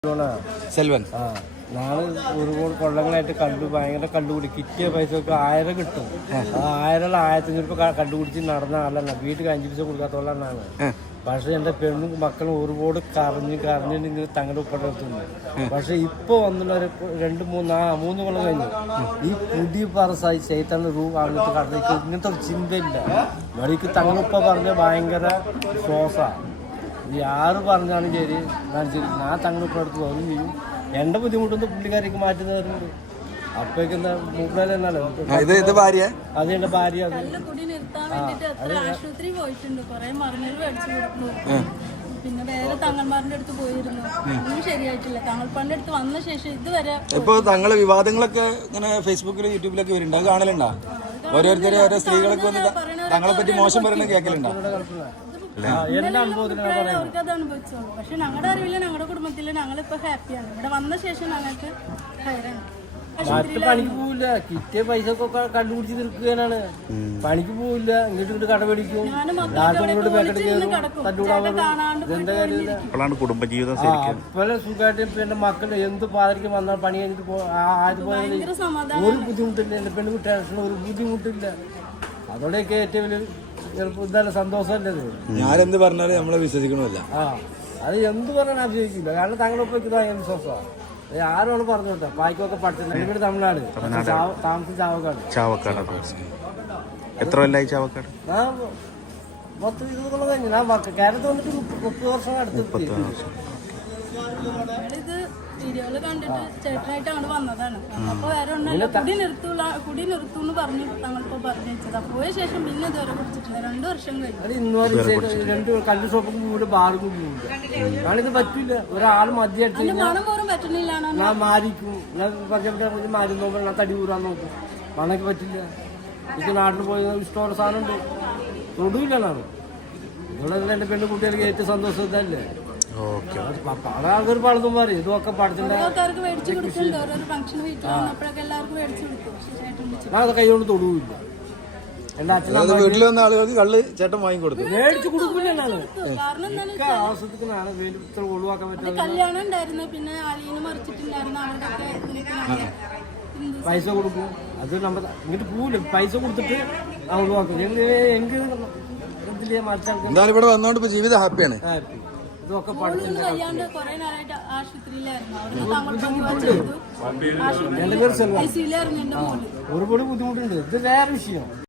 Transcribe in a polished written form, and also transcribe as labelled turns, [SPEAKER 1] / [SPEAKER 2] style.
[SPEAKER 1] സെൽവൻ
[SPEAKER 2] നാളെ ഒരുപാട് കൊള്ളങ്ങളായിട്ട് ഭയങ്കര കണ്ടുപിടി കിട്ടിയ പൈസ ഒക്കെ 1000 കിട്ടും. 1000 1500 കണ്ടുപിടിച്ച് നടന്ന ആളാണ്. വീട്ടിൽ 5 പൈസ കൊടുക്കാത്തോളാണ്. പക്ഷെ എന്റെ പെണ്ണും മക്കളും ഒരുപാട് കരഞ്ഞ് ഇങ്ങനെ തങ്ങളുടെ ഉപ്പെടുത്തുന്നു. പക്ഷെ ഇപ്പൊ വന്നുള്ള ഒരു 2-3 കൊല്ലം കഴിഞ്ഞു ഈ പുതിയ പറസായി ചെയ്താണ് അങ്ങനത്തെ കടലേക്ക് ഇങ്ങനത്തെ ഒരു ചിന്തയില്ല. വഴിക്ക് തങ്ങളുപ്പ പറഞ്ഞ ഭയങ്കര ശ്വാസാ. ആര് പറഞ്ഞാലും ശരി ഞാൻ തങ്ങളുപ്പ അടുത്ത് തോന്നും ചെയ്യും. എന്റെ ബുദ്ധിമുട്ടൊന്നും പുള്ളിക്കാരിക്ക് മാറ്റി തരുന്നുണ്ട്. അപ്പൊക്കെ എന്താ മൂപ്പേരെ അത് എന്റെ ഭാര്യ. അത്
[SPEAKER 3] ആശുപത്രി പോയിട്ടുണ്ട്, കുറെ മരുന്നുകൾ മേടിച്ചു കൊടുക്കുന്നു. പിന്നെ വേറെ തങ്ങന്മാരുടെ അടുത്ത് പോയിരുന്നു, ഒന്നും ശരിയായിട്ടില്ല. തങ്ങൾപ്പാന്റെ അടുത്ത് വന്ന ശേഷം ഇതുവരെ
[SPEAKER 1] ഇപ്പൊ തങ്ങളെ വിവാദങ്ങളൊക്കെ ഇങ്ങനെ ഫേസ്ബുക്കിലും യൂട്യൂബിലൊക്കെ വരുന്നുണ്ട്, അത് കാണലുണ്ടോ? ഓരോരുത്തരെ ഓരോ സ്ത്രീകളൊക്കെ വന്ന് തങ്ങളെ പറ്റി മോശം പറയുന്നത് കേൾക്കലുണ്ടോ?
[SPEAKER 3] അവർക്കത് അനുഭവിച്ചോളൂ. പക്ഷെ ഞങ്ങളുടെ അറിവില്ല, ഞങ്ങളുടെ കുടുംബത്തില് ഞങ്ങളിപ്പോ ഹാപ്പിയാണ്. ഇവിടെ വന്ന ശേഷം ഞങ്ങൾക്ക് ഹൈറാണ്.
[SPEAKER 2] മറ്റു പണിക്ക് പോവില്ല, കിട്ടിയ പൈസ ഒക്കെ കണ്ടുപിടിച്ച് തീർക്കുകയാണ്. പണിക്ക് പോവില്ല, ഇങ്ങോട്ട് കട പിടിക്കും.
[SPEAKER 1] കുടുംബജീവിതം
[SPEAKER 2] അപ്പലെ സുഖമായിട്ട് എന്റെ മക്കൾ എന്ത് പാതിരിക്കും വന്നാൽ പണി കഴിഞ്ഞിട്ട് ഒരു ബുദ്ധിമുട്ടില്ല. എന്റെ പെണ്ണ് ടെൻഷൻ ഒരു ബുദ്ധിമുട്ടില്ല. അതോടെയൊക്കെ ഏറ്റവും വലിയ സന്തോഷമല്ലേ.
[SPEAKER 1] ഞാനെന്ത് പറഞ്ഞാലും നമ്മളെ വിശ്വസിക്കണമല്ല.
[SPEAKER 2] അത് എന്ത് പറഞ്ഞാൽ വിശ്വസിക്കില്ല. കാരണം തങ്ങളിപ്പോ ഭയങ്കര വിശ്വാസമാണ്. ആരോട് പറഞ്ഞോട്ടെ പായ്ക്കൊക്കെ പഠിച്ചില്ല. ഇവിടെ തമിഴ്നാട് താമസം ചാവക്കാട്.
[SPEAKER 1] എത്ര കൊല്ലായി ചാവക്കാട്?
[SPEAKER 2] ഞാൻ 10-20 കൊല്ലം കഴിഞ്ഞു. ഞാൻ കേരളത്തിൽ വന്നിട്ട് 30 വർഷം അടുത്ത്.
[SPEAKER 3] ഇത് വീഡിയോയില് കണ്ടിട്ട് ചേട്ടനായിട്ടാണ് വന്നതാണ്. അപ്പൊ വേറെ ഒന്നല്ല, കുടി നിർത്തൂന്ന് പറഞ്ഞു തങ്ങളിപ്പോ പറഞ്ഞു വെച്ചതാ. പോയ ശേഷം പിന്നെ ഇതുവരെ കുടിച്ചിട്ടില്ല. 2 വർഷം കഴിഞ്ഞു.
[SPEAKER 2] 2 കല്ല് ഷോപ്പും പോവില്ല, ബാർക്കും പോവില്ല. ഞാനിത് പറ്റില്ല. ഒരാൾ മദ്യം അടിച്ചു
[SPEAKER 3] മണം പോലും പറ്റുന്നില്ല.
[SPEAKER 2] ഞാൻ മാരിക്കും. ഞാൻ പറഞ്ഞ മാരി നോക്കാൻ ഞാൻ തടി കൂറാൻ നോക്കും. മണക്ക് പറ്റില്ല. ഇത് നാട്ടിൽ പോയി ഇഷ്ടമുള്ള സാധനം ഉണ്ട്, തൊടുവില്ല. നാണ് ഇവിടെ എന്റെ പെണ്ണ് കുട്ടികൾക്ക് ഏറ്റവും സന്തോഷം ഇതല്ലേ. പല ആൾക്കാർ പലതും പറയും ഇതൊക്കെ പഠിച്ചിട്ടുണ്ട്. ഞാൻ അത് കൈകൊണ്ട് തൊടുവില്ല. എന്റെ അച്ഛനും
[SPEAKER 1] വീട്ടിൽ വന്ന ആളുകൾക്ക് കള്ള് ചേട്ടൻ വാങ്ങിക്കൊടുത്തു,
[SPEAKER 2] മേടിച്ചു കൊടുക്കില്ല. ആവശ്യത്തിനാണ് ഇത്ര ഒഴിവാക്കാൻ പറ്റുന്നത്.
[SPEAKER 3] കല്യാണം ഉണ്ടായിരുന്നു, പിന്നെ അളിയന് മറിച്ചിട്ടുണ്ടായിരുന്നു.
[SPEAKER 2] പൈസ കൊടുക്കും. അത് നമ്മൾ ഇങ്ങോട്ട് പോവില്ല. പൈസ കൊടുത്തിട്ട് ഒഴിവാക്കും. എനിക്ക്
[SPEAKER 1] എന്തായാലും ഇവിടെ വന്നോണ്ട് ഇപ്പൊ ജീവിതം ഹാപ്പിയാണ്.
[SPEAKER 2] ഇതൊക്കെ
[SPEAKER 3] വയ്യാണ്ട് കുറെ നാളായിട്ട് ആശുപത്രിയിലായിരുന്നു.
[SPEAKER 2] ഒരുപാട് ബുദ്ധിമുട്ടുണ്ട്. ഇത് വേറെ വിഷയം.